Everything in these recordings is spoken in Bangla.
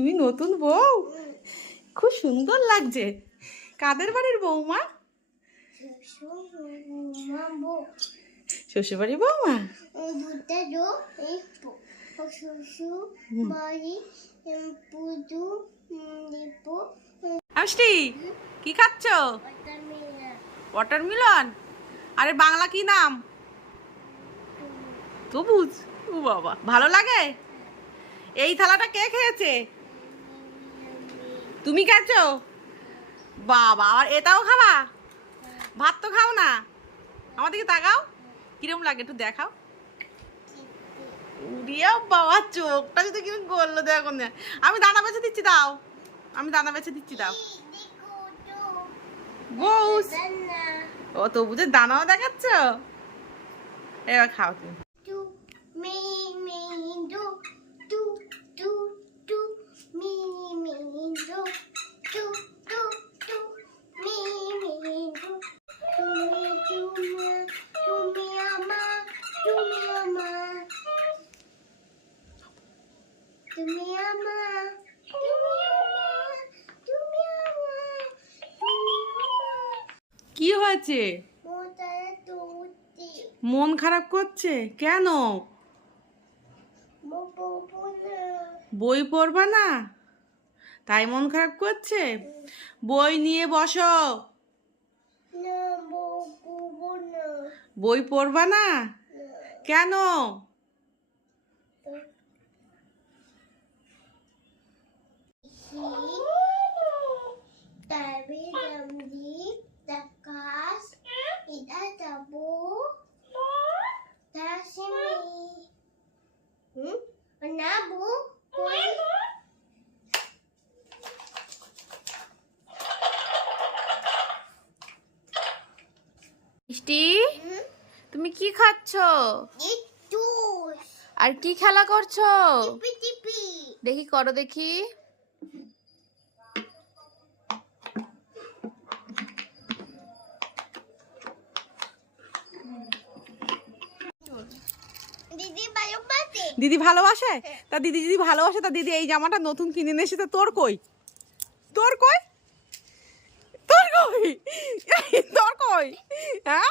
তুমি নতুন বউ, খুব সুন্দর লাগছে। কাদের বাড়ির বৌমা? শ্বশুর বাড়ির বৌমা। মিষ্টি কি খাচ্ছ? ওয়াটারমেলন। আরে বাংলা কি নাম? তরমুজ। ও বাবা, ভালো লাগে? এই থালাটা কে খেয়েছে? তুমি খেয়েছো? বাবা, আর এটাও খাবা? ভাত তো খাও না। আমার দিকে তাকাও, কিরম লাগে একটু দেখাও। উড়িয়া বাবা, চোখটা যদি কিরম করলো দেখো না। আমি দানা বেছে দিচ্ছি, দাও। আমি দানা বেছে দিচ্ছি, দাও। গোস। ও তরমুজের দানাও দেখাচ্ছ? এবার খাও তুমি। কি হয়েছে? মন খারাপ করছে কেন? বই পড়বা না তাই মন খারাপ করছে? বই নিয়ে বসো। বই পড়বা না কেন? মিষ্টি, তুমি কি খাচ্ছ? আর কি খেলা করছো? দেখি, করো দেখি। দিদি ভালোবাসে? তা দিদি যদি ভালোবাসে, তা দিদি এই জামাটা নতুন কিনে নিয়ে এসেছে। তোর কই? তোর কই? তোর কই? তোর কই? হ্যাঁ,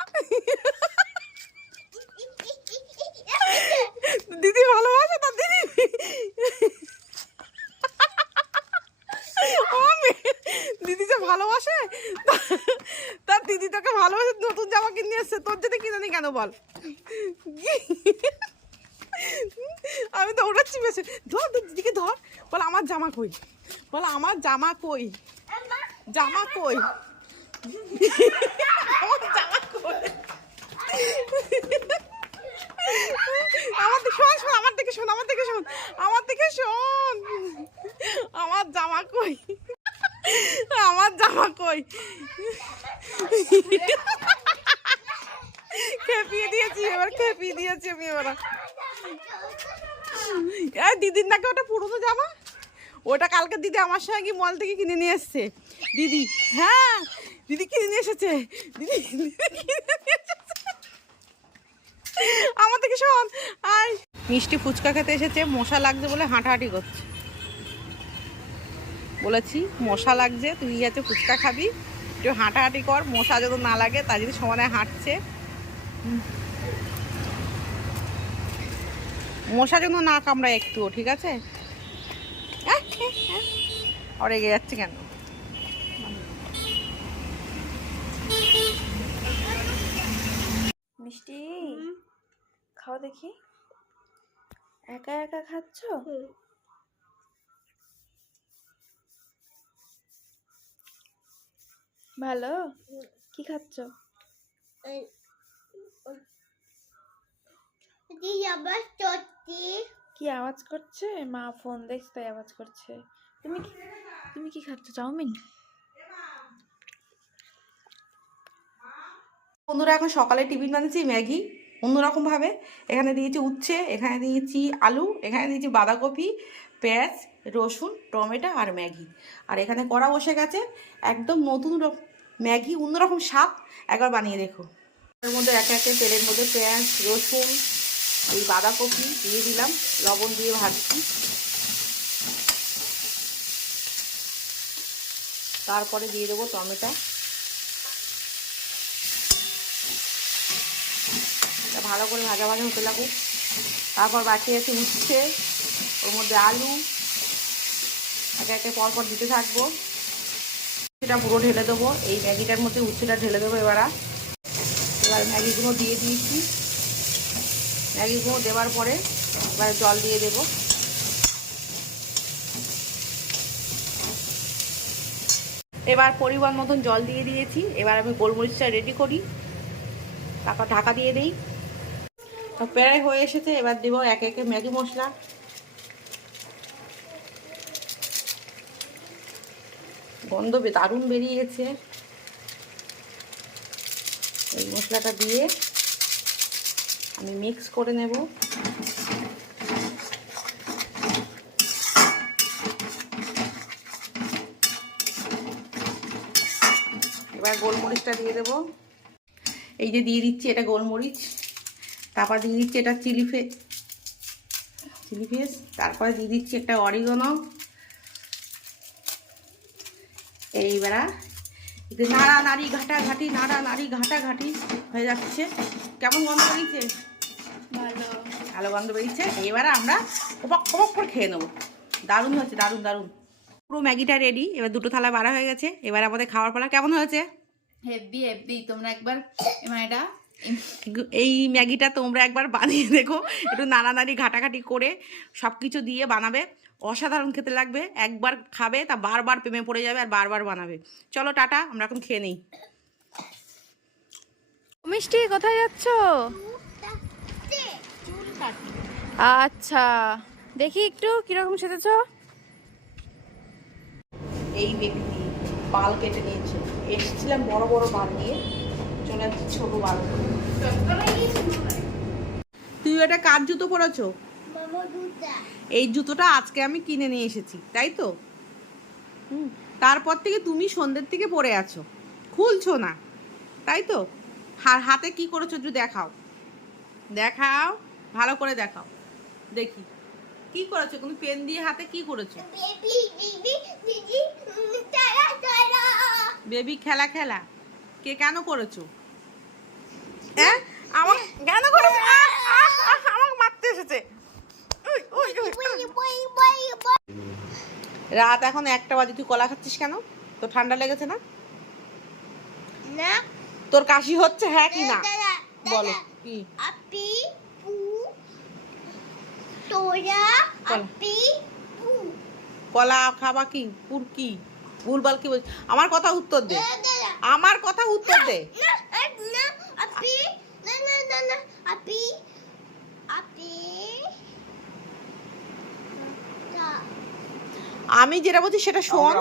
দিদি ভালোবাসে? তা দিদি দিদি যে ভালোবাসে, তার দিদি তোকে ভালোবাসে, নতুন জামা কিনে এসছে। তোর যদি কিনে নি কেন বল? আমি দৌড়াচ্ছি বেশি। ধর দিদিকে ধর, বল আমার জামা কই? বল আমার জামা কই? জামা কই? আমার জামা কই? আমার দিকে শোন, শোন আমার দিকে, শোন আমার দিকে, শোন আমার দিকে, শোন। আমার জামা কই? আমার জামা কই? খেপিয়ে দিয়েছি, এবার খেপিয়ে দিয়েছি আমি। এবার দিদির নাকি ওটা পুরনো জামা। ওটা কালকে দিদি আমার সঙ্গে মল থেকে কিনে নিয়ে এসছে। দিদি, হ্যাঁ দিদি কিনে নিয়ে এসেছে। দিদি আমার থেকে শোন। আয়, মিষ্টি ফুচকা খেতে এসেছে। মশা লাগছে বলে হাঁটাহাঁটি করছে। বলেছি মশা লাগছে, তুই আছে ফুচকা খাবি, একটু হাঁটাহাঁটি কর, মশা যদি না লাগে। তাই যদি সমানে হাঁটছে, মশা যেন না কামড়ায় একটুও, ঠিক আছে? আর এগিয়ে যাচ্ছে কেন? মিষ্টি, খাও দেখি। একা একা খাচ্ছ? ভালো? কি খাচ্ছ? কি আওয়াজ করছে? মা ফোন দেখছে তাই আওয়াজ করছে। তুমি কি খাচ্ছ? চাউমিন? বন্ধুরা, এখন সকালে টিফিন বানিয়েছি ম্যাগি অন্যরকম ভাবে। এখানে দিয়েছি উচ্ছে, এখানে দিয়েছি আলু, এখানে দিয়েছি বাঁধাকপি, পেঁয়াজ, রসুন, টমেটো আর ম্যাগি। আর এখানে কড়া বসে গেছে, একদম নতুন ম্যাগি, অন্যরকম স্বাদ। একবার বানিয়ে দেখো। এর মধ্যে একে একে তেলের মধ্যে পেঁয়াজ, রসুন, এই বাঁধাকপি দিয়ে দিলাম, লবণ দিয়ে ভাজছি। তারপরে দিয়ে দেবো টমেটো। ভালো করে ভাজা ভাজা হতে লাগুক। তারপর বাকি আছে উচ্ছে, ওর মধ্যে আলু, একে একে পরপর দিতে থাকবো। সেটা পুরো ঢেলে দেবো, এই ম্যাগিটার মধ্যে উচ্ছেটা ঢেলে দেবো। এবার ম্যাগিগুলো দিয়ে দিয়েছি। ম্যাগিগুলো দেওয়ার পরে এবার জল দিয়ে দেবো। এবার পরিমাণ মতন জল দিয়ে দিয়েছি। এবার আমি গোলমরিচটা রেডি করি, তারপর ঢাকা দিয়ে দিই। প্রায় হয়ে এসেছে। এবার দেবো একে একে ম্যাগি মশলা। গন্ধ দারুণ বেরিয়ে গেছে। এই মশলাটা দিয়ে আমি মিক্স করে নেব। এবার গোলমরিচটা দিয়ে দেব। এই যে দিয়ে দিচ্ছি এটা গোলমরিচ, তারপর দিয়ে দিচ্ছি এটা চিলি ফ্লেক্স, তারপরে দিয়ে দিচ্ছি একটা অরিগানো। এইবার একটু নাড়ানাড়ি ঘাটাঘাটি হয়ে যাচ্ছে। কেমন গন্ধ বেরিয়েছে? ভালো গন্ধ বেরিয়েছে। এবার আমরা খোপাক খোপাক করে খেয়ে নেবো। দারুণ হয়েছে, দারুণ দারুণ। পুরো ম্যাগিটা রেডি। এবার দুটো থালা বাড়া হয়ে গেছে। এবার আমাদের খাওয়ার পালা। কেমন হয়েছে? Heavy heavy. তোমরা একবার মানে এটা এই ম্যাগিটা তোমরা একবার বানিয়ে দেখো, একটু নাড়ানাড়ি ঘাটাঘাটি করে সব কিছু দিয়ে বানাবে। অসাধারণ খেতে লাগবে। একবার খাবে তা বারবার প্রেমে পড়ে যাবে আর বারবার বানাবে। চলো টাটা, আমরা এখন খেয়ে নিই। মিষ্টি কোথায় যাচ্ছ? আচ্ছা, দেখি একটু কিরকম সেজেছ। এই বেবি বাল কেটে নিয়েছে। এসেছিলাম বড় বড় বাল নিয়ে, চলে যাচ্ছে ছোট বাল। তুই এটা কার জুতো পরেছো? এই জুতোটা আজকে আমি কিনে নিয়ে এসেছি, তাই তো? তারপর থেকে তুমি সন্ধ্যের থেকে পরে আছো, খুলছো না, তাই তো? হাতে কি করেছো একটু দেখাও, দেখাও, ভালো করে দেখাও দেখি কি করেছো। তুমি পেন দিয়ে হাতে কি করেছো? বেবি খেলা খেলা কে কেন করেছো? হ্যাঁ আমার কেন করেছো? আমাকে মারতে এসেছে। রাত এখন 1টা বাজে, তুই কলা খাচ্ছিস কেন? তোর ঠান্ডা লেগেছে না? তোর কাশি হচ্ছে হ্যাঁ কি না বলো? কি কলা খাবা কি পুর কি ভুলভাল কি বলছিস? আমার কথা উত্তর দে, আমার কথা উত্তর দে। আমি যেটা বলছি সেটা শোন।